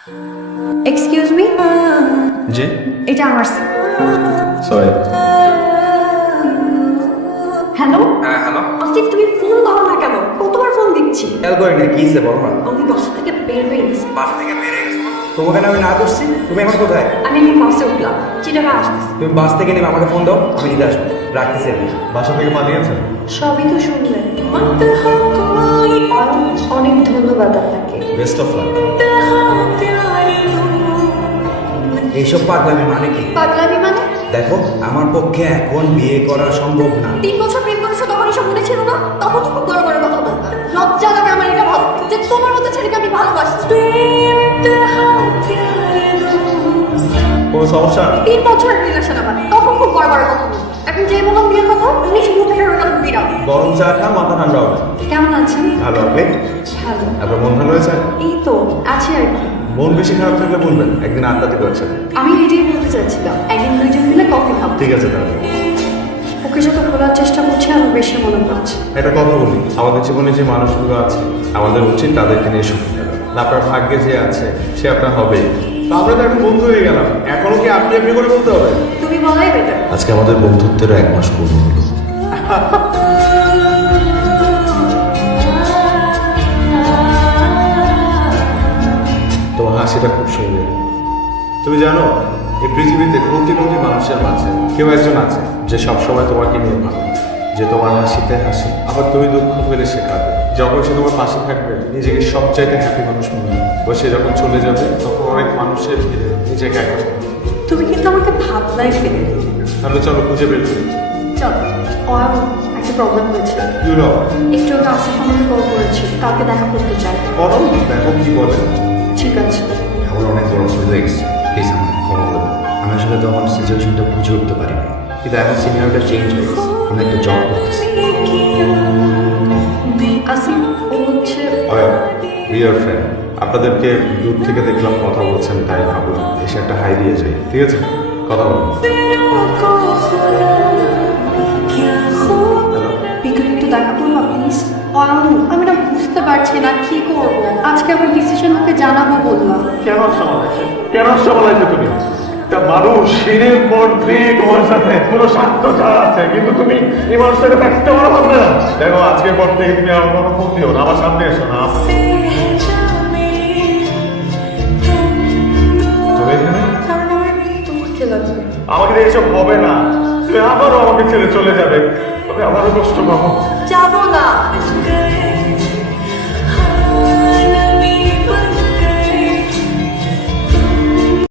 Excuse me, জি এটা আমার sorry. Hello হ্যাঁ হ্যালো, আসিফ, তুমি ফোন ধরো না কেন? কতবার ফোন দিচ্ছি। খেয়াল করি না কি সে বলো না। আমি বাসা থেকে বের হয়ে গেছি। বাসা থেকে বেরিয়ে গেছো? তোমাকে না আমি না করছি, তুমি এখন কোথায়? আমি এখন বাসে উঠলাম, চিটাগাং আসতেছি। তুমি বাস থেকে নেমে আমাকে ফোন দাও, আমি নিতে আসবো। রাখতেছি আমি। বাসা থেকে পালিয়েছেন? সবই তো শুনলেন। অনেক ধন্যবাদ আপনাকে। Best of luck. এইসব পাগলামি মানে কি? পাগলামি মানে? দেখো, আমার পক্ষে এখন বিয়ে করা সম্ভব না। 3 বছর প্রেম করেছো, তখন এসব মনে ছিল না? তখন তো খুব বড় বড় কথা বলতাম। লজ্জা লাগে আমার এটা ভালো যে তোমার মতো ছেলেকে আমি ভালোবাসছি। কোনো সমস্যা? 3 বছরের রিলেশন আমার, তখন খুব বড় বড় কথা বলতাম। এখন যে বললাম বিয়ের কথা, উনি শুরু থেকে ওটা বিরাম। গরম চা খা, মাথা ঠান্ডা হবে। কেমন আছেন? ভালো, আপনি? ভালো। আপনার মন ভালো হয়েছে? এই তো আছি আর কি। মন বেশি খারাপ থাকলে বলবেন, একদিন আড্ডা দিতে পারছেন। আমি এটাই বলতে চাচ্ছিলাম, একদিন দুইজন মিলে কফি খাবো। ঠিক আছে তাহলে। ওকে যত খোলার চেষ্টা করছি আরো বেশি মনে পড়ছে। একটা কথা বলি, আমাদের জীবনে যে মানুষগুলো আছে আমাদের উচিত তাদেরকে নিয়ে সুখী থাকা। আপনার ভাগ্যে যে আছে সে আপনার হবেই। তো আমরা তো এখন বন্ধু হয়ে গেলাম, এখনো কি আপনি আপনি করে বলতে হবে? তুমি বলাই বেটার। আজকে আমাদের বন্ধুত্বের 1 মাস পূর্ণ হলো। তোমার হাসিটা খুব সুন্দর। তুমি জানো, এই পৃথিবীতে কোটি কোটি মানুষের মাঝে কেউ একজন আছে যে সবসময় তোমাকে নিয়ে ভাবে, যে তোমার হাসিতে হাসি, আবার তুমি দুঃখ পেলে সে কাঁদে। যখন সে তোমার পাশে থাকবে নিজেকে সবচাইতে হ্যাপি মানুষ মনে হবে। ও সে যখন চলে যাবে তখন অনেক মানুষের ভিড়ে নিজেকে একা মনে হবে। তুমি কিন্তু আমাকে ভাবনায় ফেলে দিলে। তাহলে চলো খুঁজে বের করি। চল, ওর একটা প্রবলেম হয়েছে। ইউ নো, একটু আগে আসিফ আমাকে কল করেছে, কালকে দেখা করতে চাই। করো, দেখো কি বলে। ঠিক আছে। আমার অনেক বড় ভুল হয়ে গেছে, প্লিজ আমাকে ক্ষমা করো। আমি আসলে তখন সিচুয়েশনটা বুঝে উঠতে পারিনি, কিন্তু এখন সিনিয়রটা চেঞ্জ হয়ে গেছে, আমি একটা জব করতেছি। আসিফ, ও হচ্ছে ডিয়ার ফ্রেন্ড, আপনাদেরকে দূর থেকে দেখলাম কথা বলছেন, তাই ভাবলাম এসে একটা হাই দিয়ে যাই। ঠিক আছে, কথা বলুন। হ্যালো, বিকেলে একটু দেখা করবো প্লিজ। আমি না বুঝতে পারছি না কি করবো। আজকে আমার ডিসিশন ওকে জানাবো বললাম। কেন সামলাইছে? কেন সামলাইছে তুমি? একটা মানুষ সিঁড়ির পর দিয়ে তোমার সাথে পুরো স্বার্থ ছাড়া আছে, কিন্তু তুমি এই মানুষটাকে থাকতে পারো ভাবলে না। দেখো, আজকের পর থেকে তুমি আমার কোনো ফোন দিও না, আমার সামনে এসো না। তুমি এখানে? কারণ আমার তোমাকে লাগবে। আমাকে দিয়ে এসব হবে না। তুমি আবারও আমাকে ছেড়ে চলে যাবে, তবে আবারও কষ্ট পাবো। যাবো না।